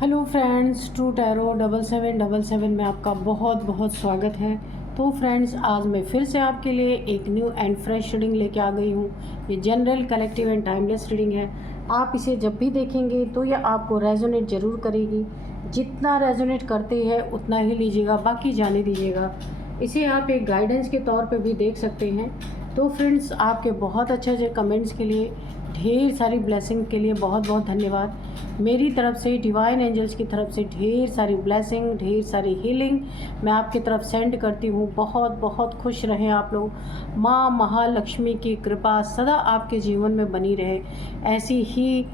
Hello friends, true tarot 7777 में आपका बहुत बहुत स्वागत है। तो फ्रेंड्स, आज मैं फिर से आपके लिए एक न्यू एंड फ्रेश रीडिंग लेके आ गई हूँ। ये general, collective and timeless reading है। आप इसे जब भी देखेंगे तो ये आपको रेजोनेट ज़रूर करेगी। जितना रेजोनेट करती है उतना ही लीजिएगा, बाकी जाने दीजिएगा। इसे आप एक गाइडेंस के तौर पे भी देख सकते हैं। तो फ्रेंड्स, आपके बहुत अच्छे अच्छे कमेंट्स के लिए, ढेर सारी ब्लेसिंग के लिए बहुत बहुत धन्यवाद। मेरी तरफ से, डिवाइन एंजल्स की तरफ से ढेर सारी ब्लेसिंग, ढेर सारी हीलिंग मैं आपकी तरफ सेंड करती हूँ। बहुत बहुत खुश रहें आप लोग। माँ महालक्ष्मी की कृपा सदा आपके जीवन में बनी रहे, ऐसी ही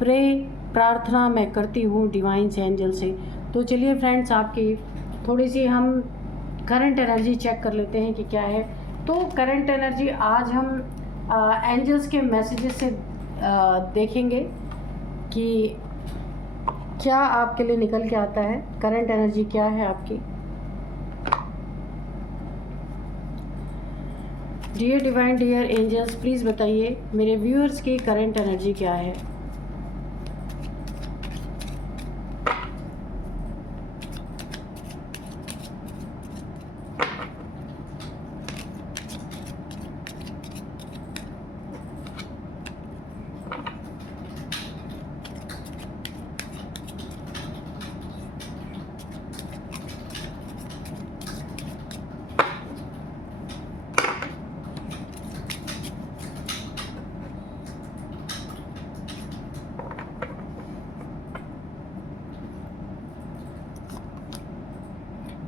प्रार्थना मैं करती हूँ डिवाइन एंजल से। तो चलिए फ्रेंड्स, आपकी थोड़ी सी हम करंट एनर्जी चेक कर लेते हैं कि क्या है। तो करंट एनर्जी आज हम एंजल्स के मैसेजेस से देखेंगे कि क्या आपके लिए निकल के आता है। करंट एनर्जी क्या है आपकी। Dear divine, dear angels, please बताइए मेरे व्यूअर्स की करंट एनर्जी क्या है।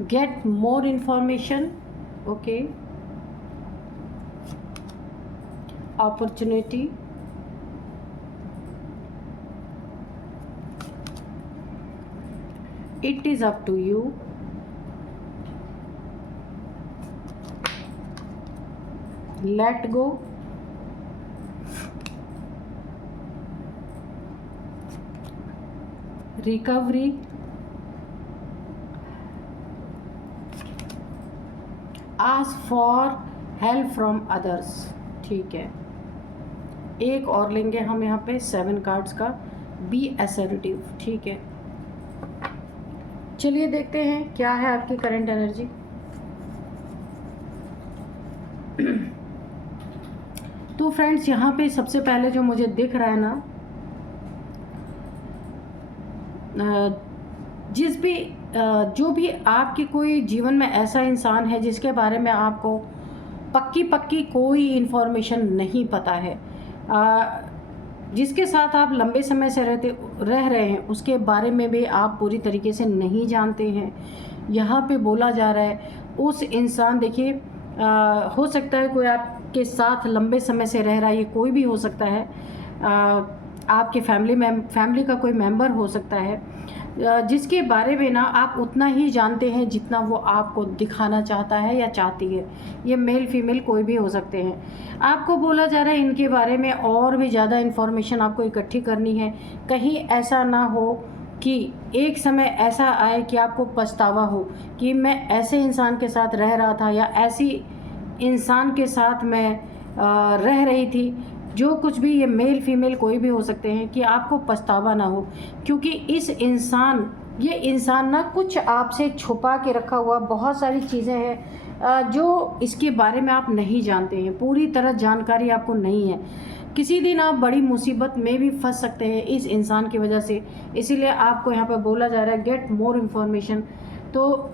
Get more information. Okay. Opportunity. It is up to you. Let go. Recovery. Ask for help from others. ठीक है, एक और लेंगे हम यहाँ पे 7 कार्ड्स का। Be assertive. ठीक है, चलिए देखते हैं क्या है आपकी करंट एनर्जी। तो फ्रेंड्स, यहाँ पे सबसे पहले जो मुझे दिख रहा है ना, जो भी आपके कोई जीवन में ऐसा इंसान है जिसके बारे में आपको पक्की कोई इन्फॉर्मेशन नहीं पता है, जिसके साथ आप लंबे समय से रह रहे हैं, उसके बारे में भी आप पूरी तरीके से नहीं जानते हैं। यहाँ पे बोला जा रहा है उस इंसान, देखिए हो सकता है कोई आपके साथ लंबे समय से रह रहा है, ये कोई भी हो सकता है, आपके फैमिली का कोई मेंबर हो सकता है, जिसके बारे में ना आप उतना ही जानते हैं जितना वो आपको दिखाना चाहता है या चाहती है। ये मेल फीमेल कोई भी हो सकते हैं। आपको बोला जा रहा है इनके बारे में और भी ज़्यादा इन्फॉर्मेशन आपको इकट्ठी करनी है। कहीं ऐसा ना हो कि एक समय ऐसा आए कि आपको पछतावा हो कि मैं ऐसे इंसान के साथ रह रहा था या ऐसी इंसान के साथ मैं रह रही थी। जो कुछ भी, ये मेल फीमेल कोई भी हो सकते हैं, कि आपको पछतावा ना हो, क्योंकि ये इंसान ना कुछ आपसे छुपा के रखा हुआ बहुत सारी चीज़ें हैं जो इसके बारे में आप नहीं जानते हैं, पूरी तरह जानकारी आपको नहीं है। किसी दिन आप बड़ी मुसीबत में भी फंस सकते हैं इस इंसान की वजह से। इसीलिए आपको यहाँ पर बोला जा रहा है गेट मोर इन्फॉर्मेशन। तो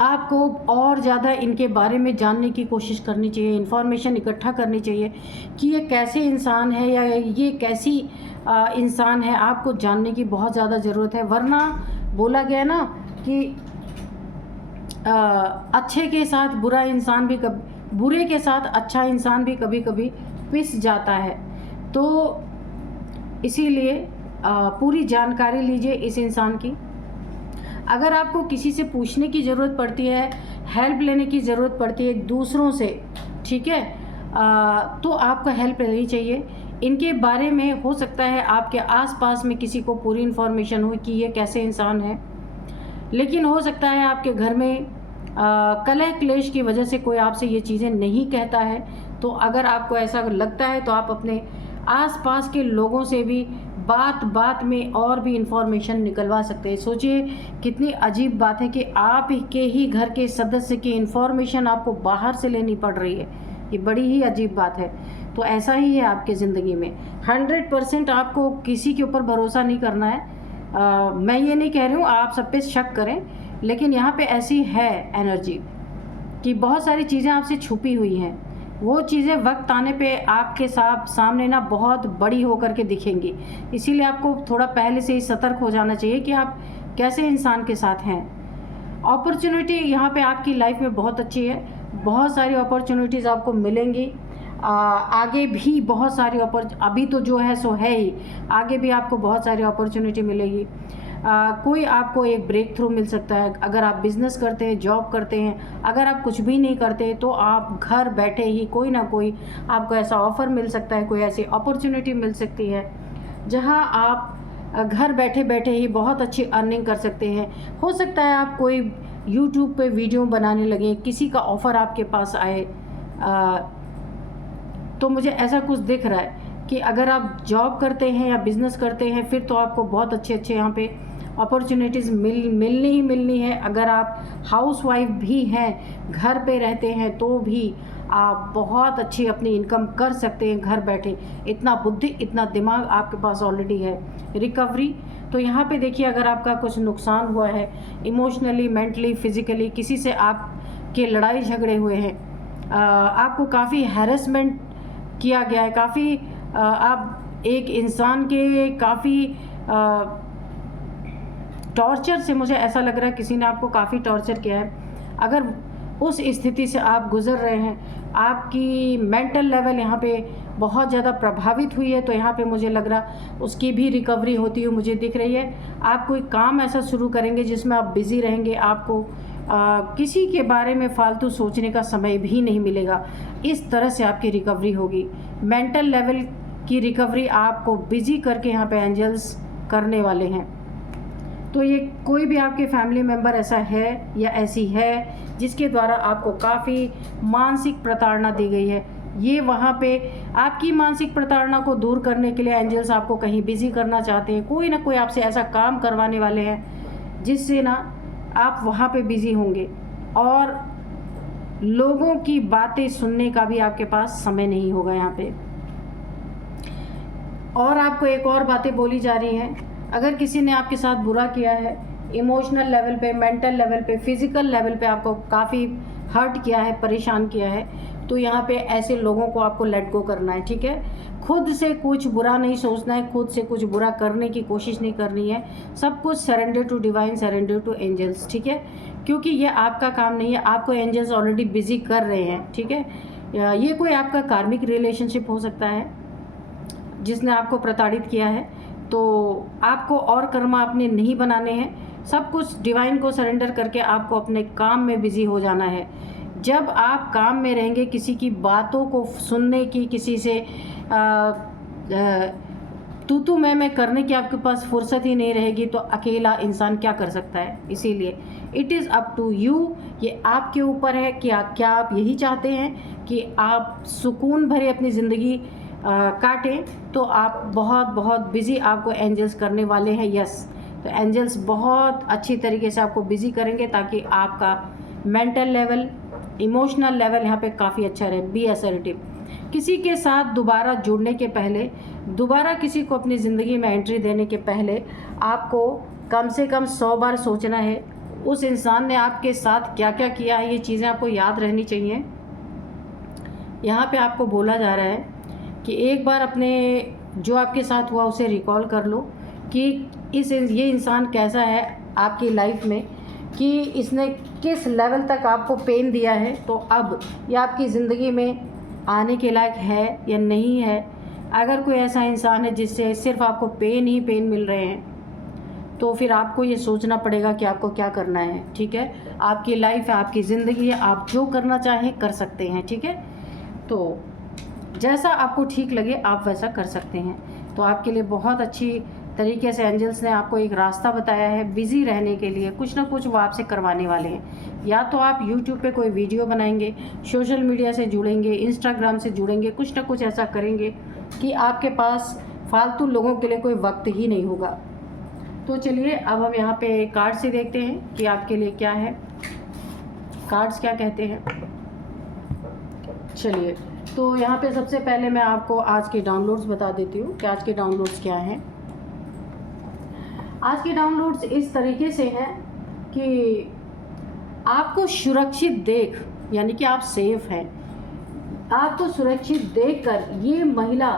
आपको और ज़्यादा इनके बारे में जानने की कोशिश करनी चाहिए, इन्फॉर्मेशन इकट्ठा करनी चाहिए कि ये कैसे इंसान है या ये कैसी इंसान है। आपको जानने की बहुत ज़्यादा ज़रूरत है, वरना बोला गया ना कि अच्छे के साथ बुरा इंसान भी बुरे के साथ अच्छा इंसान भी कभी कभी पिस जाता है। तो इसीलिए पूरी जानकारी लीजिए इस इंसान की। अगर आपको किसी से पूछने की ज़रूरत पड़ती है, हेल्प लेने की ज़रूरत पड़ती है दूसरों से, ठीक है, तो आपको हेल्प लेनी चाहिए। इनके बारे में हो सकता है आपके आसपास में किसी को पूरी इन्फॉर्मेशन हो कि ये कैसे इंसान है, लेकिन हो सकता है आपके घर में कलह क्लेश की वजह से कोई आपसे ये चीज़ें नहीं कहता है। तो अगर आपको ऐसा लगता है तो आप अपने आसपास के लोगों से भी बात बात में और भी इंफॉर्मेशन निकलवा सकते हैं। सोचिए कितनी अजीब बात है कि आप के ही घर के सदस्य की इंफॉर्मेशन आपको बाहर से लेनी पड़ रही है। ये बड़ी ही अजीब बात है। तो ऐसा ही है आपके ज़िंदगी में। 100% आपको किसी के ऊपर भरोसा नहीं करना है। मैं ये नहीं कह रही हूँ आप सब पे शक करें, लेकिन यहाँ पे ऐसी है एनर्जी कि बहुत सारी चीज़ें आपसे छुपी हुई हैं। वो चीज़ें वक्त आने पे आपके सामने ना बहुत बड़ी होकर के दिखेंगी। इसीलिए आपको थोड़ा पहले से ही सतर्क हो जाना चाहिए कि आप कैसे इंसान के साथ हैं। अपॉर्चुनिटी यहाँ पे आपकी लाइफ में बहुत अच्छी है। बहुत सारी अपॉर्चुनिटीज़ आपको मिलेंगी। आगे भी बहुत सारी अभी तो जो है सो है ही, आगे भी आपको बहुत सारी अपॉर्चुनिटी मिलेगी। कोई आपको एक ब्रेक थ्रू मिल सकता है। अगर आप बिज़नेस करते हैं, जॉब करते हैं, अगर आप कुछ भी नहीं करते तो आप घर बैठे ही कोई ना कोई आपको ऐसा ऑफ़र मिल सकता है, कोई ऐसी अपॉर्चुनिटी मिल सकती है जहां आप घर बैठे बैठे ही बहुत अच्छी अर्निंग कर सकते हैं। हो सकता है आप कोई यूट्यूब पे वीडियो बनाने लगे, किसी का ऑफ़र आपके पास आए। तो मुझे ऐसा कुछ दिख रहा है कि अगर आप जॉब करते हैं या बिज़नेस करते हैं फिर तो आपको बहुत अच्छे यहाँ पे अपॉर्चुनिटीज़ मिलनी ही मिलनी है। अगर आप हाउसवाइफ भी हैं, घर पे रहते हैं, तो भी आप बहुत अच्छी अपनी इनकम कर सकते हैं घर बैठे। इतना बुद्धि, इतना दिमाग आपके पास ऑलरेडी है। रिकवरी तो यहाँ पे देखिए, अगर आपका कुछ नुकसान हुआ है इमोशनली, मेंटली, फिज़िकली, किसी से आपके लड़ाई झगड़े हुए हैं, आपको काफ़ी हैरेसमेंट किया गया है, काफ़ी आप एक इंसान के काफ़ी टॉर्चर से, मुझे ऐसा लग रहा है किसी ने आपको काफ़ी टॉर्चर किया है। अगर उस स्थिति से आप गुज़र रहे हैं, आपकी मेंटल लेवल यहाँ पे बहुत ज़्यादा प्रभावित हुई है, तो यहाँ पे मुझे लग रहा उसकी भी रिकवरी होती हुई मुझे दिख रही है। आप कोई काम ऐसा शुरू करेंगे जिसमें आप बिज़ी रहेंगे, आपको किसी के बारे में फालतू सोचने का समय भी नहीं मिलेगा। इस तरह से आपकी रिकवरी होगी। मेंटल लेवल की रिकवरी आपको बिज़ी करके यहाँ पे एंजल्स करने वाले हैं। तो ये कोई भी आपके फैमिली मेम्बर ऐसा है या ऐसी है जिसके द्वारा आपको काफ़ी मानसिक प्रताड़ना दी गई है, ये वहाँ पे आपकी मानसिक प्रताड़ना को दूर करने के लिए एंजल्स आपको कहीं बिज़ी करना चाहते हैं। कोई ना कोई आपसे ऐसा काम करवाने वाले हैं जिससे ना आप वहाँ पे बिज़ी होंगे, और लोगों की बातें सुनने का भी आपके पास समय नहीं होगा यहाँ पे। और आपको एक और बातें बोली जा रही हैं, अगर किसी ने आपके साथ बुरा किया है, इमोशनल लेवल पे, मेंटल लेवल पे, फिज़िकल लेवल पे आपको काफ़ी हर्ट किया है, परेशान किया है, तो यहाँ पे ऐसे लोगों को आपको लेट गो करना है। ठीक है, खुद से कुछ बुरा नहीं सोचना है, खुद से कुछ बुरा करने की कोशिश नहीं करनी है। सब कुछ surrender to divine, surrender to angels. ठीक है, क्योंकि ये आपका काम नहीं है, आपको एंजल्स ऑलरेडी बिजी कर रहे हैं। ठीक है, ये कोई आपका कार्मिक रिलेशनशिप हो सकता है जिसने आपको प्रताड़ित किया है, तो आपको और कर्मा अपने नहीं बनाने हैं। सब कुछ डिवाइन को सरेंडर करके आपको अपने काम में बिज़ी हो जाना है। जब आप काम में रहेंगे, किसी की बातों को सुनने की, किसी से तू मैं करने की आपके पास फुर्सत ही नहीं रहेगी, तो अकेला इंसान क्या कर सकता है। इसीलिए it is up to you, ये आपके ऊपर है कि क्या आप यही चाहते हैं कि आप सुकून भरे अपनी ज़िंदगी काटें, तो आप बहुत बहुत बिज़ी आपको एंजल्स करने वाले हैं। यस, तो एंजल्स बहुत अच्छी तरीके से आपको बिज़ी करेंगे ताकि आपका मेंटल लेवल, इमोशनल लेवल यहाँ पे काफ़ी अच्छा रहे। Be assertive. किसी के साथ दोबारा जुड़ने के पहले, दोबारा किसी को अपनी ज़िंदगी में एंट्री देने के पहले आपको कम से कम 100 बार सोचना है उस इंसान ने आपके साथ क्या क्या किया है। ये चीज़ें आपको याद रहनी चाहिए। यहाँ पे आपको बोला जा रहा है कि एक बार अपने जो आपके साथ हुआ उसे रिकॉल कर लो कि ये इंसान कैसा है आपकी लाइफ में, कि इसने किस लेवल तक आपको पेन दिया है, तो अब ये आपकी ज़िंदगी में आने के लायक है या नहीं है। अगर कोई ऐसा इंसान है जिससे सिर्फ आपको पेन ही पेन मिल रहे हैं, तो फिर आपको ये सोचना पड़ेगा कि आपको क्या करना है। ठीक है, आपकी लाइफ है, आपकी ज़िंदगी है, आप जो करना चाहें कर सकते हैं। ठीक है, तो जैसा आपको ठीक लगे आप वैसा कर सकते हैं। तो आपके लिए बहुत अच्छी तरीके से एंजल्स ने आपको एक रास्ता बताया है बिज़ी रहने के लिए। कुछ ना कुछ वो आपसे करवाने वाले हैं। या तो आप यूट्यूब पे कोई वीडियो बनाएंगे, सोशल मीडिया से जुड़ेंगे, इंस्टाग्राम से जुड़ेंगे, कुछ ना कुछ ऐसा करेंगे कि आपके पास फालतू लोगों के लिए कोई वक्त ही नहीं होगा। तो चलिए अब हम यहाँ पे कार्ड से देखते हैं कि आपके लिए क्या है, कार्ड्स क्या कहते हैं। चलिए तो यहाँ पे सबसे पहले मैं आपको आज के डाउनलोड्स बता देती हूँ कि आज के डाउनलोड्स क्या हैं। आज के डाउनलोड्स इस तरीके से हैं कि आपको सुरक्षित देख, यानी कि आप सेफ हैं, आपको सुरक्षित देखकर ये महिला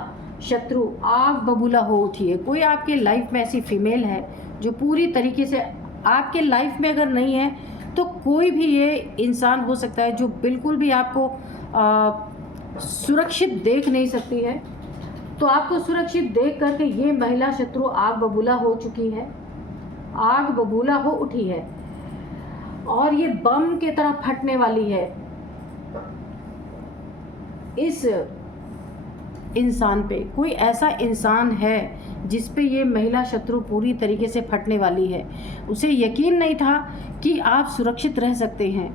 शत्रु आग बबूला हो उठी है। कोई आपके लाइफ में ऐसी फीमेल है जो पूरी तरीके से आपके लाइफ में अगर नहीं है तो कोई भी ये इंसान हो सकता है जो बिल्कुल भी आपको सुरक्षित देख नहीं सकती है। तो आपको सुरक्षित देख करके ये महिला शत्रु आग बबूला हो चुकी है, आग बबूला हो उठी है और ये बम की तरह फटने वाली है इस इंसान पे। कोई ऐसा इंसान है जिस पे ये महिला शत्रु पूरी तरीके से फटने वाली है। उसे यकीन नहीं था कि आप सुरक्षित रह सकते हैं,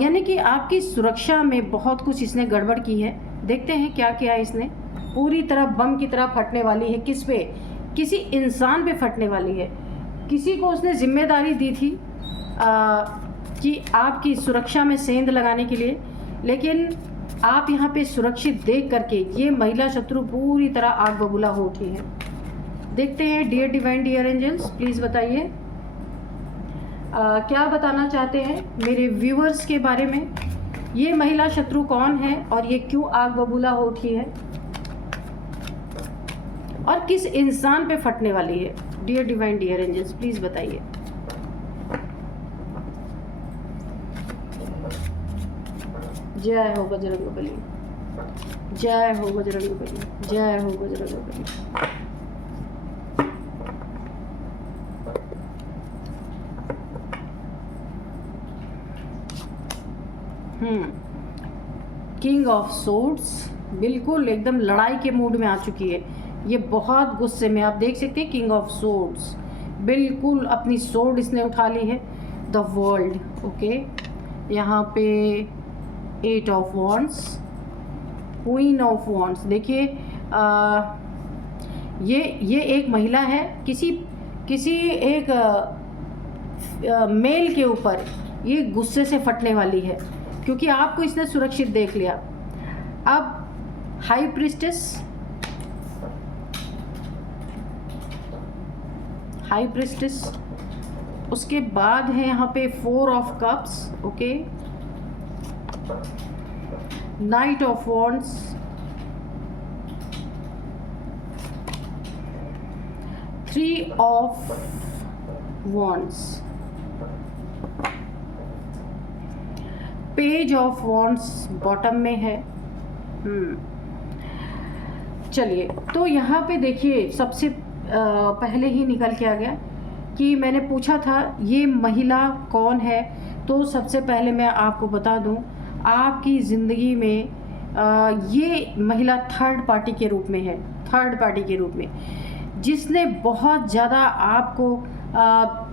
यानी कि आपकी सुरक्षा में बहुत कुछ इसने गड़बड़ की है। देखते हैं क्या किया इसने। पूरी तरह बम की तरह फटने वाली है। किस पे? किसी इंसान पे फटने वाली है। किसी को उसने जिम्मेदारी दी थी कि आपकी सुरक्षा में सेंध लगाने के लिए, लेकिन आप यहाँ पे सुरक्षित देख करके ये महिला शत्रु पूरी तरह आग बबूला हो उठी है। देखते हैं dear divine dear angels, please बताइए क्या बताना चाहते हैं मेरे व्यूअर्स के बारे में। ये महिला शत्रु कौन है और ये क्यों आग बबूला हो उठी है और किस इंसान पे फटने वाली है। Dear divine dear angels, please बताइए। जय हो बजरंगबली, जय हो बजरंगबली, जय हो बजरंगबली। किंग ऑफ सोर्ड्स बिल्कुल एकदम लड़ाई के मूड में आ चुकी है। ये बहुत गुस्से में, आप देख सकते हैं किंग ऑफ सोर्ड्स बिल्कुल अपनी सोर्ड इसने उठा ली है। द वर्ल्ड, ओके, यहाँ पे 8 of wands, queen of wands. देखिए ये एक महिला है, किसी एक मेल के ऊपर ये गुस्से से फटने वाली है क्योंकि आपको इसने सुरक्षित देख लिया। अब हाई प्रीस्टेस, हाई प्रीस्टेस, उसके बाद है यहाँ पे 4 of cups, okay, night of wands, three of wands, page of wands bottom में है। चलिए तो यहाँ पे देखिए सबसे पहले ही निकल के आ गया कि मैंने पूछा था ये महिला कौन है। तो सबसे पहले मैं आपको बता दूं, आपकी ज़िंदगी में ये महिला थर्ड पार्टी के रूप में है, थर्ड पार्टी के रूप में, जिसने बहुत ज़्यादा आपको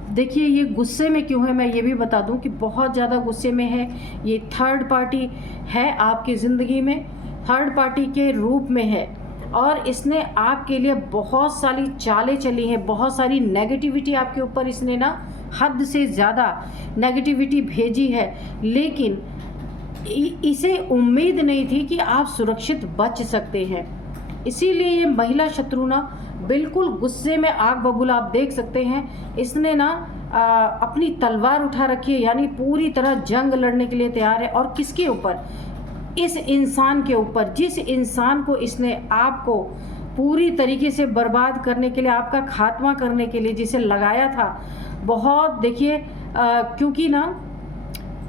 देखिए ये गुस्से में क्यों है मैं ये भी बता दूं कि बहुत ज़्यादा गुस्से में है। ये थर्ड पार्टी है आपकी ज़िंदगी में, थर्ड पार्टी के रूप में है और इसने आपके लिए बहुत सारी चालें चली हैं, बहुत सारी नेगेटिविटी आपके ऊपर इसने ना हद से ज़्यादा नेगेटिविटी भेजी है, लेकिन इसे उम्मीद नहीं थी कि आप सुरक्षित बच सकते हैं। इसीलिए ये महिला शत्रु ना बिल्कुल गुस्से में आग बबूला, आप देख सकते हैं इसने ना अपनी तलवार उठा रखी है, यानी पूरी तरह जंग लड़ने के लिए तैयार है। और किसके ऊपर? इस इंसान के ऊपर, जिस इंसान को इसने आपको पूरी तरीके से बर्बाद करने के लिए, आपका खात्मा करने के लिए जिसे लगाया था। बहुत देखिए क्योंकि ना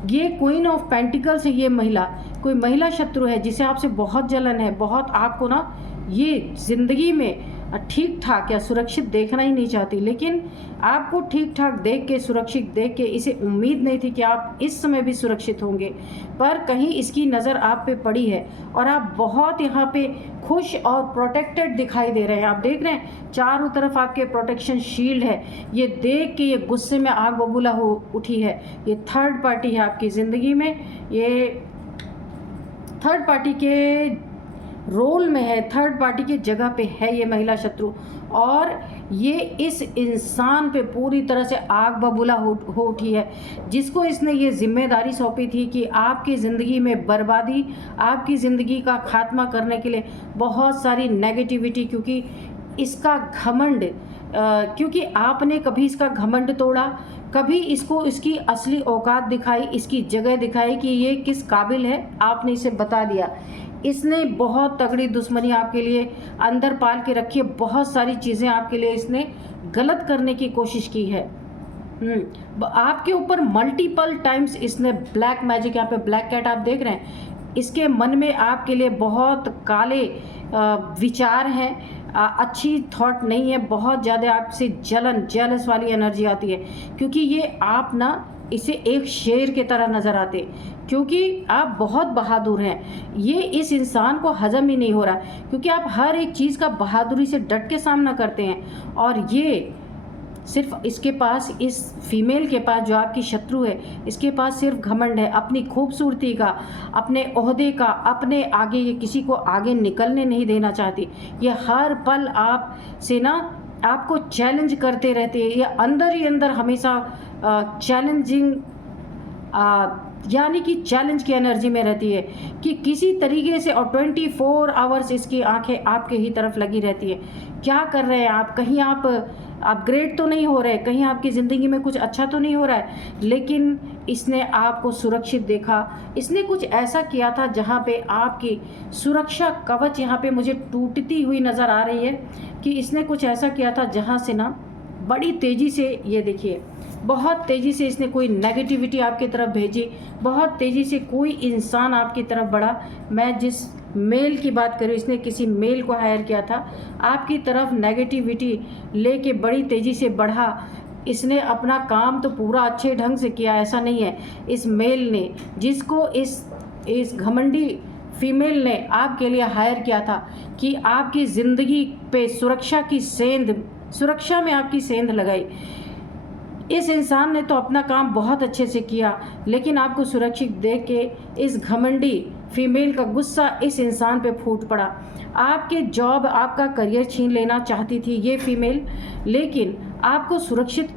ये क्वीन ऑफ पेंटिकल्स है, ये महिला कोई महिला शत्रु है जिसे आपसे बहुत जलन है, बहुत आपको ना ये ज़िंदगी में ठीक ठाक या सुरक्षित देखना ही नहीं चाहती, लेकिन आपको ठीक ठाक देख के, सुरक्षित देख के इसे उम्मीद नहीं थी कि आप इस समय भी सुरक्षित होंगे, पर कहीं इसकी नज़र आप पे पड़ी है और आप बहुत यहाँ पे खुश और प्रोटेक्टेड दिखाई दे रहे हैं। आप देख रहे हैं चारों तरफ आपके प्रोटेक्शन शील्ड है। ये देख के ये गुस्से में आग बबूला हो उठी है। ये थर्ड पार्टी है आपकी ज़िंदगी में। ये थर्ड पार्टी के रोल में है, थर्ड पार्टी की जगह पे है ये महिला शत्रु, और ये इस इंसान पे पूरी तरह से आग बबूला हो उठी है, जिसको इसने ये जिम्मेदारी सौंपी थी कि आपकी ज़िंदगी में बर्बादी, आपकी ज़िंदगी का खात्मा करने के लिए बहुत सारी नेगेटिविटी, क्योंकि इसका घमंड, क्योंकि आपने कभी इसका घमंड तोड़ा, कभी इसको इसकी असली औकात दिखाई, इसकी जगह दिखाई कि ये किस काबिल है, आपने इसे बता दिया। इसने बहुत तगड़ी दुश्मनी आपके लिए अंदर पाल के रखी है, बहुत सारी चीज़ें आपके लिए इसने गलत करने की कोशिश की है। आपके ऊपर मल्टीपल टाइम्स इसने ब्लैक मैजिक, यहाँ पे ब्लैक कैट आप देख रहे हैं, इसके मन में आपके लिए बहुत काले विचार हैं, अच्छी थॉट नहीं है, बहुत ज़्यादा आपसे जेलस वाली एनर्जी आती है, क्योंकि ये आप ना इसे एक शेर के तरह नज़र आते, क्योंकि आप बहुत बहादुर हैं। ये इस इंसान को हजम ही नहीं हो रहा, क्योंकि आप हर एक चीज़ का बहादुरी से डट के सामना करते हैं, और ये सिर्फ इसके पास, इस फीमेल के पास जो आपकी शत्रु है, इसके पास सिर्फ घमंड है अपनी खूबसूरती का, अपने ओहदे का, अपने आगे, ये किसी को आगे निकलने नहीं देना चाहती। ये हर पल आप से ना आपको चैलेंज करते रहते हैं, ये अंदर ही अंदर हमेशा चैलेंजिंग, यानी कि चैलेंज की एनर्जी में रहती है कि किसी तरीके से, और 24 आवर्स इसकी आंखें आपके ही तरफ लगी रहती है। क्या कर रहे हैं आप, कहीं आप अपग्रेड तो नहीं हो रहे, कहीं आपकी ज़िंदगी में कुछ अच्छा तो नहीं हो रहा है, लेकिन इसने आपको सुरक्षित देखा। इसने कुछ ऐसा किया था जहाँ पे आपकी सुरक्षा कवच यहाँ पे मुझे टूटती हुई नज़र आ रही है, कि इसने कुछ ऐसा किया था जहाँ से ना बड़ी तेज़ी से, ये देखिए, बहुत तेज़ी से इसने कोई नेगेटिविटी आपकी तरफ भेजी, बहुत तेज़ी से कोई इंसान आपकी तरफ बढ़ा। मैं जिस मेल की बात करूँ, इसने किसी मेल को हायर किया था, आपकी तरफ नेगेटिविटी लेके बड़ी तेज़ी से बढ़ा। इसने अपना काम तो पूरा अच्छे ढंग से किया, ऐसा नहीं है। इस मेल ने, जिसको इस घमंडी फीमेल ने आपके लिए हायर किया था कि आपकी ज़िंदगी पे सुरक्षा में आपकी सेंध लगाई, इस इंसान ने तो अपना काम बहुत अच्छे से किया, लेकिन आपको सुरक्षित देख के इस घमंडी फीमेल का गुस्सा इस इंसान पे फूट पड़ा। आपके जॉब, आपका करियर छीन लेना चाहती थी ये फीमेल, लेकिन आपको सुरक्षित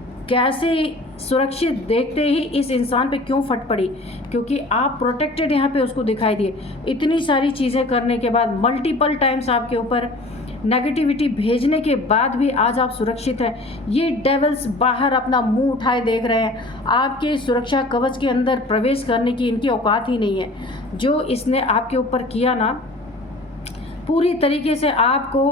देखते ही इस इंसान पे क्यों फट पड़ी, क्योंकि आप प्रोटेक्टेड यहाँ पे उसको दिखाई दिए। इतनी सारी चीज़ें करने के बाद, मल्टीपल टाइम्स आपके ऊपर नेगेटिविटी भेजने के बाद भी आज आप सुरक्षित हैं। ये डेविल्स बाहर अपना मुंह उठाए देख रहे हैं, आपके सुरक्षा कवच के अंदर प्रवेश करने की इनकी औकात ही नहीं है। जो इसने आपके ऊपर किया ना, पूरी तरीके से आपको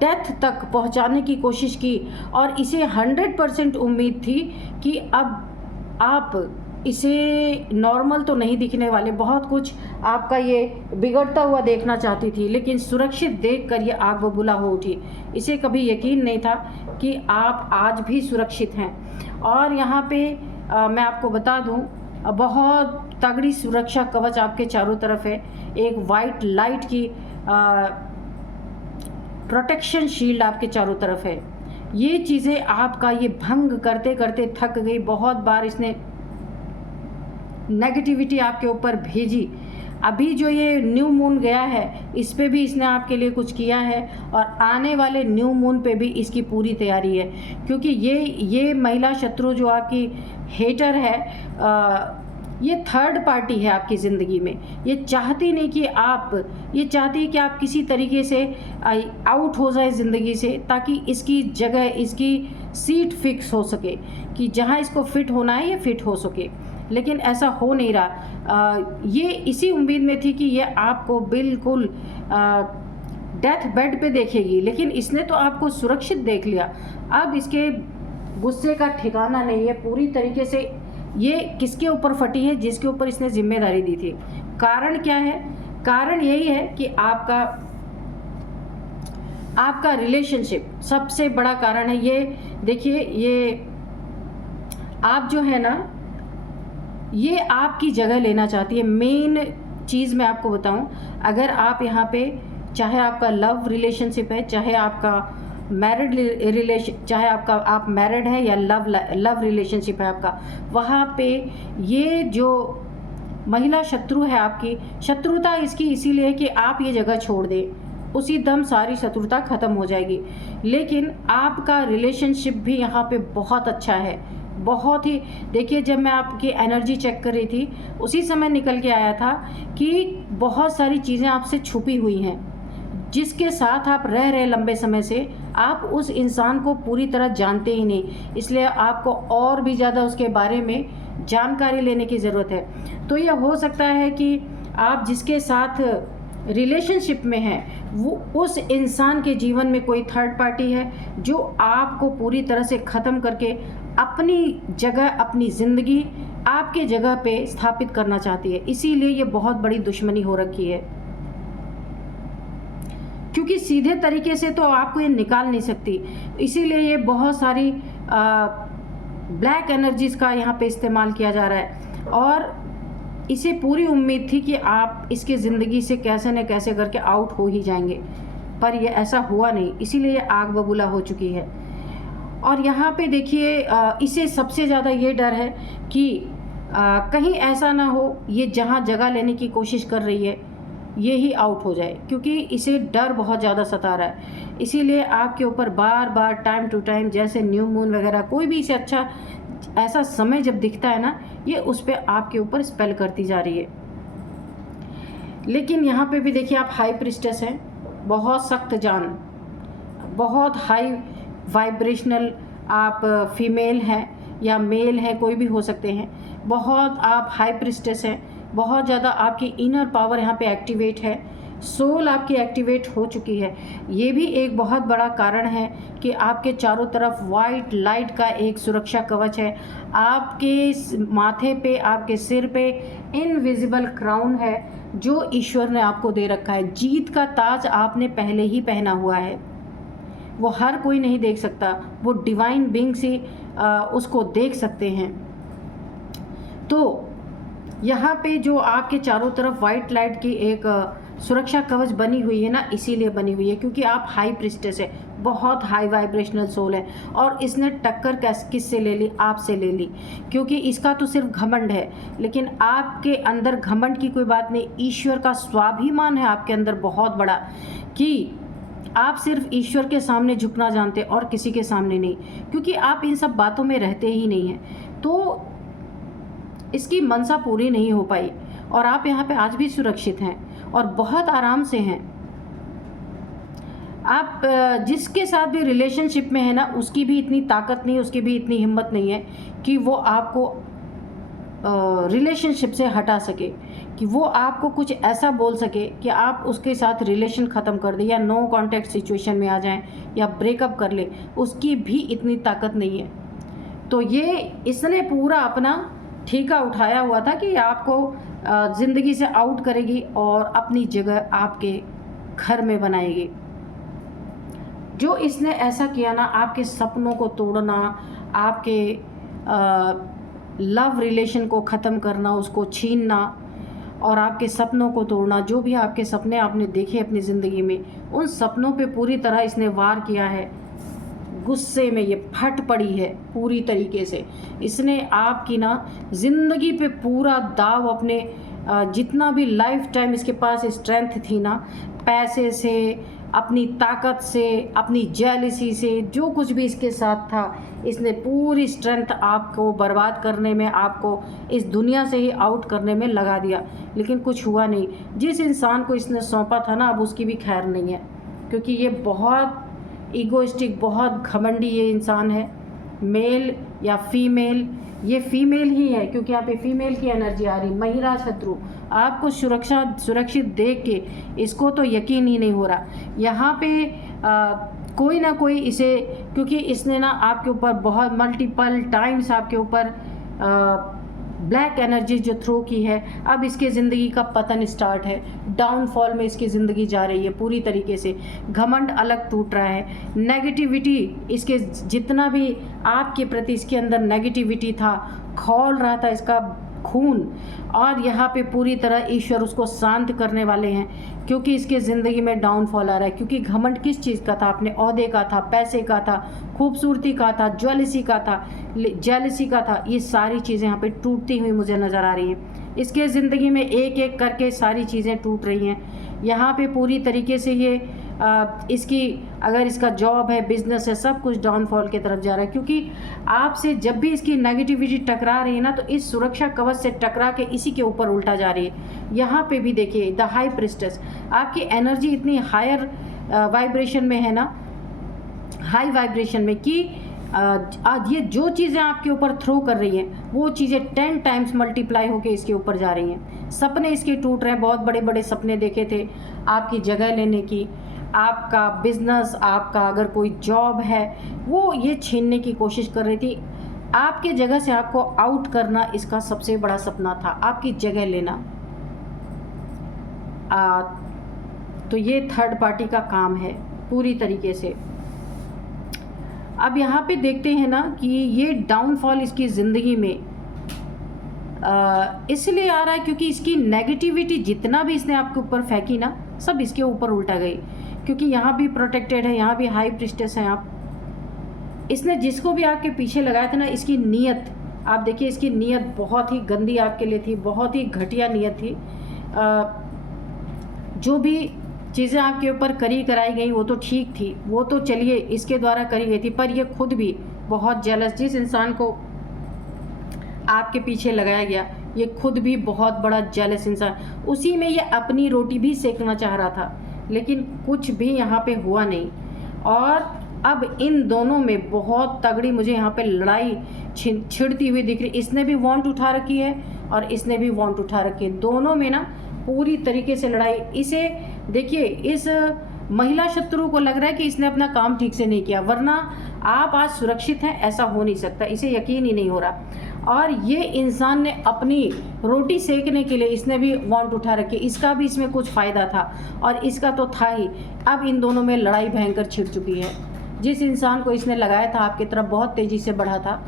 डेथ तक पहुंचाने की कोशिश की, और इसे 100% उम्मीद थी कि अब आप इसे नॉर्मल तो नहीं दिखने वाले, बहुत कुछ आपका ये बिगड़ता हुआ देखना चाहती थी, लेकिन सुरक्षित देखकर ये आग बबूला हो उठी। इसे कभी यकीन नहीं था कि आप आज भी सुरक्षित हैं। और यहाँ पे मैं आपको बता दूँ, बहुत तगड़ी सुरक्षा कवच आपके चारों तरफ है। एक वाइट लाइट की प्रोटेक्शन शील्ड आपके चारों तरफ है। ये चीज़ें आपका ये भंग करते करते थक गई। बहुत बार इसने नेगेटिविटी आपके ऊपर भेजी। अभी जो ये न्यू मून गया है, इस पे भी इसने आपके लिए कुछ किया है, और आने वाले न्यू मून पे भी इसकी पूरी तैयारी है, क्योंकि ये महिला शत्रु जो आपकी हेटर है, ये थर्ड पार्टी है आपकी ज़िंदगी में। ये चाहती नहीं कि ये चाहती है कि आप किसी तरीके से आउट हो जाए ज़िंदगी से, ताकि इसकी जगह, इसकी सीट फिक्स हो सके, कि जहाँ इसको फिट होना है ये फिट हो सके, लेकिन ऐसा हो नहीं रहा। ये इसी उम्मीद में थी कि ये आपको बिल्कुल डेथ बेड पे देखेगी, लेकिन इसने तो आपको सुरक्षित देख लिया। अब इसके गुस्से का ठिकाना नहीं है। पूरी तरीके से ये किसके ऊपर फटी है, जिसके ऊपर इसने जिम्मेदारी दी थी। कारण क्या है? कारण यही है कि आपका रिलेशनशिप सबसे बड़ा कारण है। ये देखिए, ये आप जो है ना, ये आपकी जगह लेना चाहती है। मेन चीज़ मैं आपको बताऊं, अगर आप यहाँ पे, चाहे आपका लव रिलेशनशिप है, चाहे आपका मैरिड रिलेशन, चाहे आप मैरिड है या लव रिलेशनशिप है आपका, वहाँ पे ये जो महिला शत्रु है आपकी। शत्रुता इसकी इसीलिए है कि आप ये जगह छोड़ दें, उसी दम सारी शत्रुता ख़त्म हो जाएगी। लेकिन आपका रिलेशनशिप भी यहाँ पे बहुत अच्छा है, बहुत ही। देखिए, जब मैं आपकी एनर्जी चेक कर रही थी उसी समय निकल के आया था कि बहुत सारी चीज़ें आपसे छुपी हुई हैं। जिसके साथ आप रह रहे लंबे समय से, आप उस इंसान को पूरी तरह जानते ही नहीं, इसलिए आपको और भी ज़्यादा उसके बारे में जानकारी लेने की ज़रूरत है। तो यह हो सकता है कि आप जिसके साथ रिलेशनशिप में हैं वो उस इंसान के जीवन में कोई थर्ड पार्टी है जो आपको पूरी तरह से ख़त्म करके अपनी जगह, अपनी ज़िंदगी आपके जगह पे स्थापित करना चाहती है। इसीलिए ये बहुत बड़ी दुश्मनी हो रखी है, क्योंकि सीधे तरीके से तो आपको ये निकाल नहीं सकती। इसीलिए ये बहुत सारी ब्लैक एनर्जीज़ का यहाँ पे इस्तेमाल किया जा रहा है, और इसे पूरी उम्मीद थी कि आप इसके ज़िंदगी से कैसे न कैसे करके आउट हो ही जाएंगे, पर ये ऐसा हुआ नहीं। इसीलिए ये आग बबूला हो चुकी है। और यहाँ पे देखिए, इसे सबसे ज़्यादा ये डर है कि कहीं ऐसा ना हो ये जहाँ जगह लेने की कोशिश कर रही है ये ही आउट हो जाए, क्योंकि इसे डर बहुत ज़्यादा सता रहा है। इसीलिए आपके ऊपर बार बार टाइम टू टाइम, जैसे न्यू मून वगैरह, कोई भी इसे अच्छा ऐसा समय जब दिखता है ना, ये उस पर आपके ऊपर स्पेल करती जा रही है। लेकिन यहाँ पे भी देखिए, आप हाई प्रिस्टेस हैं, बहुत सख्त जान, बहुत हाई वाइब्रेशनल। आप फीमेल हैं या मेल हैं, कोई भी हो सकते हैं। बहुत आप हाई प्रिस्टेस हैं, बहुत ज़्यादा आपकी इनर पावर यहाँ पे एक्टिवेट है, सोल आपकी एक्टिवेट हो चुकी है। ये भी एक बहुत बड़ा कारण है कि आपके चारों तरफ वाइट लाइट का एक सुरक्षा कवच है। आपके माथे पे, आपके सिर पे इनविजिबल क्राउन है जो ईश्वर ने आपको दे रखा है। जीत का ताज आपने पहले ही पहना हुआ है, वो हर कोई नहीं देख सकता, वो डिवाइन बीइंग्स ही उसको देख सकते हैं। तो यहाँ पे जो आपके चारों तरफ वाइट लाइट की एक सुरक्षा कवच बनी हुई है ना, इसीलिए बनी हुई है क्योंकि आप हाई प्रिस्टेस है, बहुत हाई वाइब्रेशनल सोल है। और इसने टक्कर किससे ले ली? आपसे ले ली, क्योंकि इसका तो सिर्फ घमंड है, लेकिन आपके अंदर घमंड की कोई बात नहीं। ईश्वर का स्वाभिमान है आपके अंदर बहुत बड़ा, कि आप सिर्फ ईश्वर के सामने झुकना जानते और किसी के सामने नहीं, क्योंकि आप इन सब बातों में रहते ही नहीं हैं। तो इसकी मनसा पूरी नहीं हो पाई, और आप यहाँ पे आज भी सुरक्षित हैं और बहुत आराम से हैं। आप जिसके साथ भी रिलेशनशिप में है ना, उसकी भी इतनी ताकत नहीं, उसकी भी इतनी हिम्मत नहीं है कि वो आपको रिलेशनशिप से हटा सके, कि वो आपको कुछ ऐसा बोल सके कि आप उसके साथ रिलेशन ख़त्म कर दें या नो कॉन्टैक्ट सिचुएशन में आ जाएं या ब्रेकअप कर ले, उसकी भी इतनी ताकत नहीं है। तो ये इसने पूरा अपना ठीका उठाया हुआ था कि आपको ज़िंदगी से आउट करेगी और अपनी जगह आपके घर में बनाएगी। जो इसने ऐसा किया ना, आपके सपनों को तोड़ना, आपके लव रिलेशन को ख़त्म करना, उसको छीनना और आपके सपनों को तोड़ना, जो भी आपके सपने आपने देखे अपनी ज़िंदगी में, उन सपनों पे पूरी तरह इसने वार किया है। गुस्से में ये फट पड़ी है पूरी तरीके से। इसने आपकी ना ज़िंदगी पे पूरा दाव, अपने जितना भी लाइफ टाइम इसके पास स्ट्रेंथ थी ना, पैसे से, अपनी ताकत से, अपनी जेलसी से, जो कुछ भी इसके साथ था, इसने पूरी स्ट्रेंथ आपको बर्बाद करने में, आपको इस दुनिया से ही आउट करने में लगा दिया। लेकिन कुछ हुआ नहीं। जिस इंसान को इसने सौंपा था ना, अब उसकी भी खैर नहीं है, क्योंकि ये बहुत ईगोइस्टिक, बहुत घमंडी ये इंसान है। मेल या फीमेल, ये फीमेल ही है क्योंकि यहाँ पे फीमेल की एनर्जी आ रही। महिला शत्रु आपको सुरक्षित देख के इसको तो यकीन ही नहीं हो रहा। यहाँ पे कोई ना कोई इसे, क्योंकि इसने ना आपके ऊपर बहुत मल्टीपल टाइम्स आपके ऊपर ब्लैक एनर्जी जो थ्रो की है, अब इसके ज़िंदगी का पतन स्टार्ट है। डाउनफॉल में इसकी ज़िंदगी जा रही है पूरी तरीके से। घमंड अलग टूट रहा है। नेगेटिविटी, इसके जितना भी आपके प्रति इसके अंदर नेगेटिविटी था, खौल रहा था, इसका खून, और यहाँ पे पूरी तरह ईश्वर उसको शांत करने वाले हैं, क्योंकि इसके ज़िंदगी में डाउनफॉल आ रहा है। क्योंकि घमंड किस चीज़ का था? अपने ओहदे का था, पैसे का था, खूबसूरती का था, जेलसी का था, जेलसी का था। ये सारी चीज़ें यहाँ पे टूटती हुई मुझे नज़र आ रही हैं। इसके ज़िंदगी में एक एक करके सारी चीज़ें टूट रही हैं। यहाँ पे पूरी तरीके से ये इसकी, अगर इसका जॉब है, बिजनेस है, सब कुछ डाउनफॉल की तरफ जा रहा है। क्योंकि आपसे जब भी इसकी नेगेटिविटी टकरा रही है ना, तो इस सुरक्षा कवच से टकरा के इसी के ऊपर उल्टा जा रही है। यहाँ पे भी देखिए द हाई प्रिस्टेस, आपकी एनर्जी इतनी हायर वाइब्रेशन में है ना, हाई वाइब्रेशन में, कि आज ये जो चीज़ें आपके ऊपर थ्रो कर रही हैं वो चीज़ें 10 टाइम्स मल्टीप्लाई होके इसके ऊपर जा रही हैं। सपने इसके टूट रहे हैं, बहुत बड़े बड़े सपने देखे थे आपकी जगह लेने की, आपका बिजनेस, आपका अगर कोई जॉब है वो ये छीनने की कोशिश कर रही थी। आपके जगह से आपको आउट करना इसका सबसे बड़ा सपना था, आपकी जगह लेना। तो ये थर्ड पार्टी का काम है पूरी तरीके से। अब यहाँ पे देखते हैं ना कि ये डाउनफॉल इसकी ज़िंदगी में इसलिए आ रहा है क्योंकि इसकी नेगेटिविटी जितना भी इसने आपके ऊपर फेंकी ना, सब इसके ऊपर उल्टा गई। क्योंकि यहाँ भी प्रोटेक्टेड है, यहाँ भी हाई प्रिस्टेस हैं आप। इसने जिसको भी आपके पीछे लगाया था ना, इसकी नीयत आप देखिए, इसकी नीयत बहुत ही गंदी आपके लिए थी, बहुत ही घटिया नीयत थी। जो भी चीज़ें आपके ऊपर करी कराई गई वो तो ठीक थी, वो तो चलिए इसके द्वारा करी गई थी, पर ये खुद भी बहुत जेलस, जिस इंसान को आपके पीछे लगाया गया ये खुद भी बहुत बड़ा जेलस इंसान, उसी में ये अपनी रोटी भी सेकना चाह रहा था, लेकिन कुछ भी यहाँ पे हुआ नहीं। और अब इन दोनों में बहुत तगड़ी मुझे यहाँ पे लड़ाई छिड़ती हुई दिख रही। इसने भी वांट उठा रखी है और इसने भी वांट उठा रखी है, दोनों में ना पूरी तरीके से लड़ाई। इसे देखिए, इस महिला शत्रु को लग रहा है कि इसने अपना काम ठीक से नहीं किया, वरना आप आज सुरक्षित हैं ऐसा हो नहीं सकता, इसे यकीन ही नहीं हो रहा। और ये इंसान ने अपनी रोटी सेकने के लिए इसने भी वांट उठा रखी, इसका भी इसमें कुछ फ़ायदा था और इसका तो था ही। अब इन दोनों में लड़ाई भयंकर छिड़ चुकी है। जिस इंसान को इसने लगाया था आपकी तरफ बहुत तेज़ी से बढ़ा था,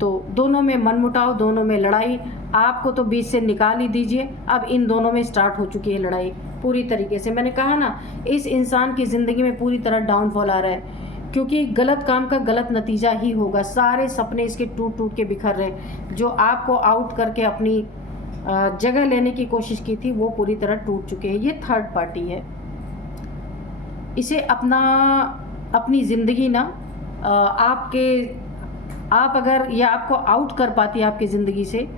तो दोनों में मनमुटाव, दोनों में लड़ाई, आपको तो बीच से निकाल ही दीजिए। अब इन दोनों में स्टार्ट हो चुकी है लड़ाई पूरी तरीके से। मैंने कहा ना, इस इंसान की ज़िंदगी में पूरी तरह डाउनफॉल आ रहा है, क्योंकि गलत काम का गलत नतीजा ही होगा। सारे सपने इसके टूट टूट के बिखर रहे हैं। जो आपको आउट करके अपनी जगह लेने की कोशिश की थी वो पूरी तरह टूट चुके हैं। ये थर्ड पार्टी है। इसे अपनी ज़िंदगी ना आप अगर ये आपको आउट कर पाती है आपकी ज़िंदगी से,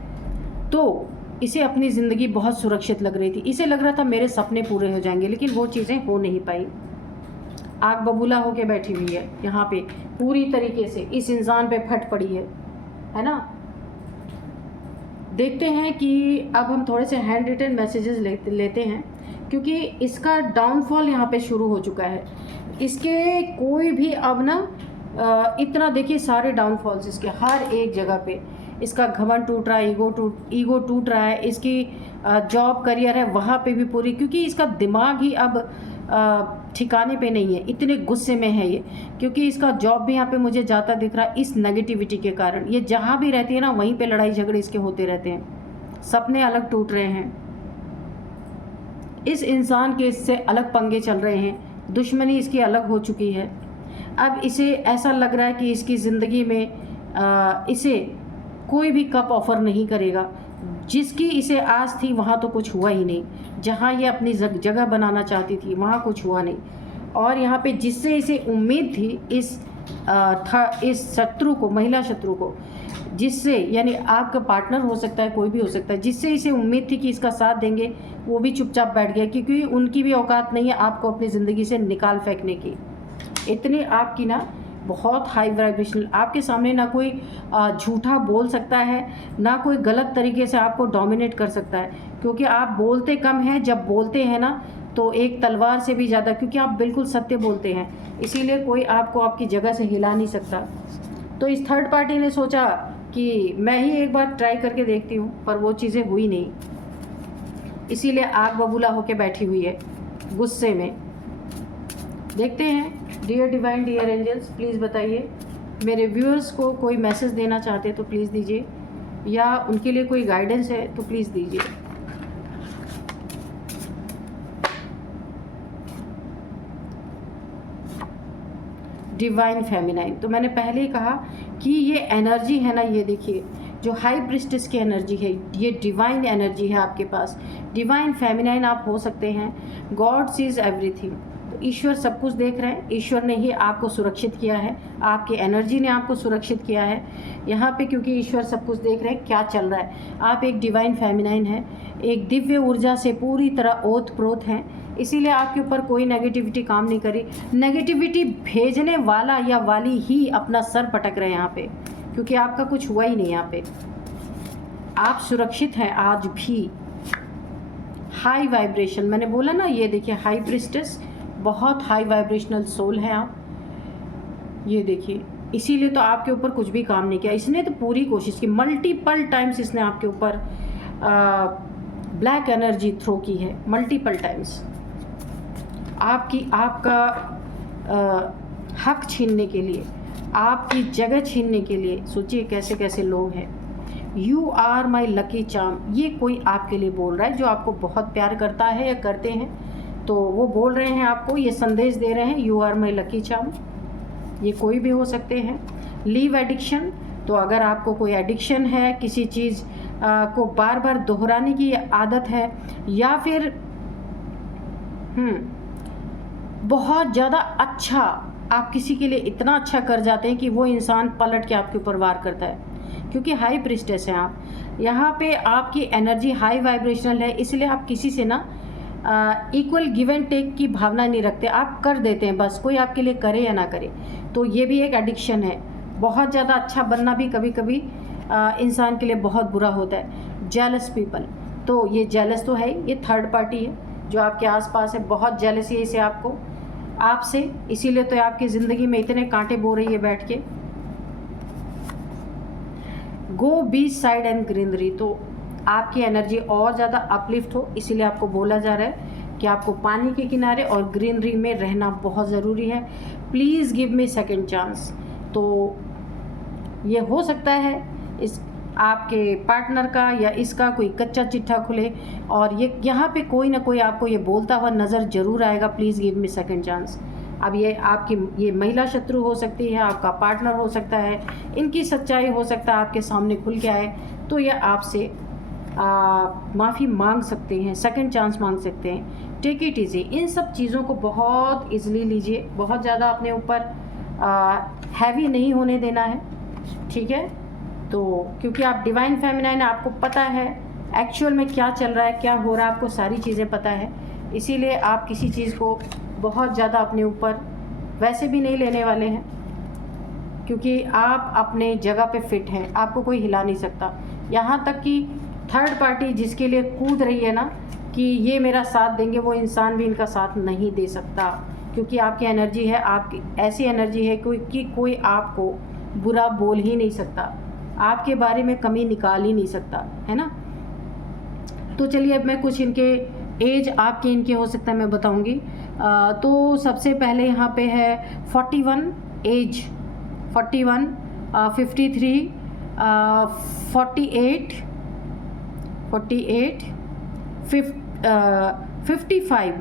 तो इसे अपनी ज़िंदगी बहुत सुरक्षित लग रही थी। इसे लग रहा था मेरे सपने पूरे हो जाएंगे, लेकिन वो चीज़ें हो नहीं पाई। आग बबूला होके बैठी हुई है यहाँ पे, पूरी तरीके से इस इंसान पे फट पड़ी है ना। देखते हैं कि अब हम थोड़े से हैंड रिटन मैसेजेस लेते हैं, क्योंकि इसका डाउनफॉल यहाँ पे शुरू हो चुका है। इसके कोई भी अब ना इतना देखिए, सारे डाउनफॉल्स इसके हर एक जगह पे। इसका घमंड टूट रहा है, ईगो टूट रहा है, इसकी जॉब करियर है वहाँ पे भी पूरी, क्योंकि इसका दिमाग ही अब ठिकाने पे नहीं है, इतने गुस्से में है ये। क्योंकि इसका जॉब भी यहाँ पे मुझे जाता दिख रहा है इस नेगेटिविटी के कारण। ये जहाँ भी रहती है ना, वहीं पे लड़ाई झगड़े इसके होते रहते हैं। सपने अलग टूट रहे हैं, इस इंसान के इससे अलग पंगे चल रहे हैं, दुश्मनी इसकी अलग हो चुकी है। अब इसे ऐसा लग रहा है कि इसकी ज़िंदगी में इसे कोई भी कप ऑफ़र नहीं करेगा। जिसकी इसे आस थी वहाँ तो कुछ हुआ ही नहीं, जहाँ ये अपनी जगह बनाना चाहती थी वहाँ कुछ हुआ नहीं। और यहाँ पे जिससे इसे उम्मीद थी, इस शत्रु को, महिला शत्रु को, जिससे, यानी आपका पार्टनर हो सकता है, कोई भी हो सकता है, जिससे इसे उम्मीद थी कि इसका साथ देंगे, वो भी चुपचाप बैठ गया, क्योंकि उनकी भी औकात नहीं है आपको अपनी ज़िंदगी से निकाल फेंकने की। इतनी आपकी ना बहुत हाई वाइब्रेशन, आपके सामने ना कोई झूठा बोल सकता है, ना कोई गलत तरीके से आपको डोमिनेट कर सकता है, क्योंकि आप बोलते कम हैं। जब बोलते हैं ना तो एक तलवार से भी ज़्यादा, क्योंकि आप बिल्कुल सत्य बोलते हैं, इसीलिए कोई आपको आपकी जगह से हिला नहीं सकता। तो इस थर्ड पार्टी ने सोचा कि मैं ही एक बार ट्राई करके देखती हूँ, पर वो चीज़ें हुई नहीं, इसीलिए आग बबूला होके बैठी हुई है गुस्से में। देखते हैं, dear divine, dear angels, please बताइए। मेरे व्यूअर्स को कोई मैसेज देना चाहते तो प्लीज़ दीजिए। या उनके लिए कोई गाइडेंस है तो प्लीज़ दीजिए। डिवाइन फेमिनाइन, तो मैंने पहले ही कहा कि ये एनर्जी है ना, ये देखिए जो हाई प्रिस्टेस की एनर्जी है, ये डिवाइन एनर्जी है आपके पास। डिवाइन फेमिनाइन आप हो सकते हैं। गॉड सीज एवरीथिंग, तो ईश्वर सब कुछ देख रहे हैं। ईश्वर ने ही आपको सुरक्षित किया है, आपकी एनर्जी ने आपको सुरक्षित किया है यहाँ पे, क्योंकि ईश्वर सब कुछ देख रहे हैं क्या चल रहा है। आप एक डिवाइन फेमिनाइन है, एक दिव्य ऊर्जा से पूरी तरह ओत प्रोत हैं, इसीलिए आपके ऊपर कोई नेगेटिविटी काम नहीं करी। नेगेटिविटी भेजने वाला या वाली ही अपना सर पटक रहे हैं यहाँ पे, क्योंकि आपका कुछ हुआ ही नहीं यहाँ पे। आप सुरक्षित हैं आज भी। हाई वाइब्रेशन, मैंने बोला ना, ये देखिए हाई प्रिस्टेस, बहुत हाई वाइब्रेशनल सोल है आप, ये देखिए। इसीलिए तो आपके ऊपर कुछ भी काम नहीं किया इसने, तो पूरी कोशिश की, मल्टीपल टाइम्स इसने आपके ऊपर ब्लैक एनर्जी थ्रो की है, मल्टीपल टाइम्स आपका हक छीनने के लिए, आपकी जगह छीनने के लिए। सोचिए कैसे कैसे लोग हैं। You are my lucky charm, ये कोई आपके लिए बोल रहा है जो आपको बहुत प्यार करता है या करते हैं, तो वो बोल रहे हैं आपको, ये संदेश दे रहे हैं, you are my lucky charm. ये कोई भी हो सकते हैं। लीव एडिक्शन, तो अगर आपको कोई एडिक्शन है, किसी चीज़ को बार बार दोहराने की आदत है, या फिर बहुत ज़्यादा अच्छा, आप किसी के लिए इतना अच्छा कर जाते हैं कि वो इंसान पलट के आपके ऊपर वार करता है, क्योंकि हाई प्रिस्टेस हैं आप। यहाँ पे आपकी एनर्जी हाई वाइब्रेशनल है, इसलिए आप किसी से ना इक्वल गिव एंड टेक की भावना नहीं रखते, आप कर देते हैं बस, कोई आपके लिए करे या ना करे। तो ये भी एक एडिक्शन है। बहुत ज़्यादा अच्छा बनना भी कभी कभी इंसान के लिए बहुत बुरा होता है। जेलस पीपल, तो ये जेलस तो है, ये थर्ड पार्टी है जो आपके आसपास है, बहुत जेलसी है इसे आपसे, इसीलिए तो आपकी ज़िंदगी में इतने कांटे बो रही है बैठ के। गो बीच साइड एंड ग्रीनरी, तो आपकी एनर्जी और ज़्यादा अपलिफ्ट हो, इसीलिए आपको बोला जा रहा है कि आपको पानी के किनारे और ग्रीनरी में रहना बहुत ज़रूरी है। Please give me second chance. तो ये हो सकता है इस आपके पार्टनर का या इसका कोई कच्चा चिट्ठा खुले, और ये यहाँ पे कोई ना कोई आपको ये बोलता हुआ नज़र ज़रूर आएगा, please give me second chance. अब ये आपकी ये महिला शत्रु हो सकती है, आपका पार्टनर हो सकता है, इनकी सच्चाई हो सकता है आपके सामने खुल के आए, तो ये आपसे माफ़ी मांग सकते हैं, सेकंड चांस मांग सकते हैं। टेक इट इजी, इन सब चीज़ों को बहुत इजीली लीजिए, बहुत ज़्यादा अपने ऊपर हैवी नहीं होने देना है, ठीक है। तो क्योंकि आप डिवाइन फेमिनाइन, आपको पता है एक्चुअल में क्या चल रहा है, क्या हो रहा है, आपको सारी चीज़ें पता है, इसीलिए आप किसी चीज़ को बहुत ज़्यादा अपने ऊपर वैसे भी नहीं लेने वाले हैं, क्योंकि आप अपने जगह पे फिट हैं, आपको कोई हिला नहीं सकता। यहाँ तक कि थर्ड पार्टी जिसके लिए कूद रही है ना कि ये मेरा साथ देंगे, वो इंसान भी इनका साथ नहीं दे सकता, क्योंकि आपकी एनर्जी है, आपकी ऐसी एनर्जी है कि कोई आपको बुरा बोल ही नहीं सकता, आपके बारे में कमी निकाल ही नहीं सकता, है ना। तो चलिए अब मैं कुछ इनके एज आपके इनके हो सकता है मैं बताऊंगी। तो सबसे पहले यहाँ पे है 41 एज, 41, 53, 48, 55,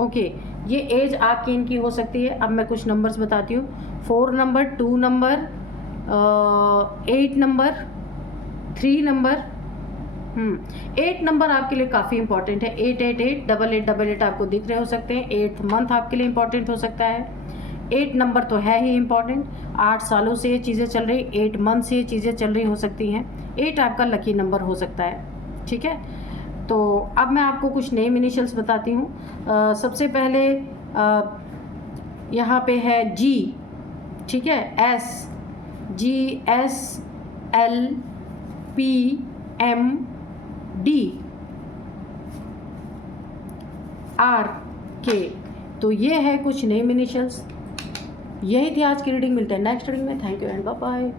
ओके, ये एज आपकी इनकी हो सकती है। अब मैं कुछ नंबर्स बताती हूँ। 4 number, 2 number, 8 number, 3 number. 8 number आपके लिए काफ़ी इंपॉर्टेंट है। 888, 8888 आपको दिख रहे हो सकते हैं। 8th मंथ आपके लिए इंपॉर्टेंट हो सकता है। 8 नंबर तो है ही इम्पॉर्टेंट, 8 सालों से ये चीज़ें चल रही, 8 मंथ से ये चीज़ें चल रही हो सकती हैं। 8 आपका लकी नंबर हो सकता है, ठीक है। तो अब मैं आपको कुछ नेम इनिशियल्स बताती हूँ। सबसे पहले यहाँ पे है जी, ठीक है, एस, GSLPMD, RK। तो ये है कुछ नेम इनिशियल्स। यही थी आज की रीडिंग, मिलते हैं नेक्स्ट रीडिंग में। Thank you and bye bye.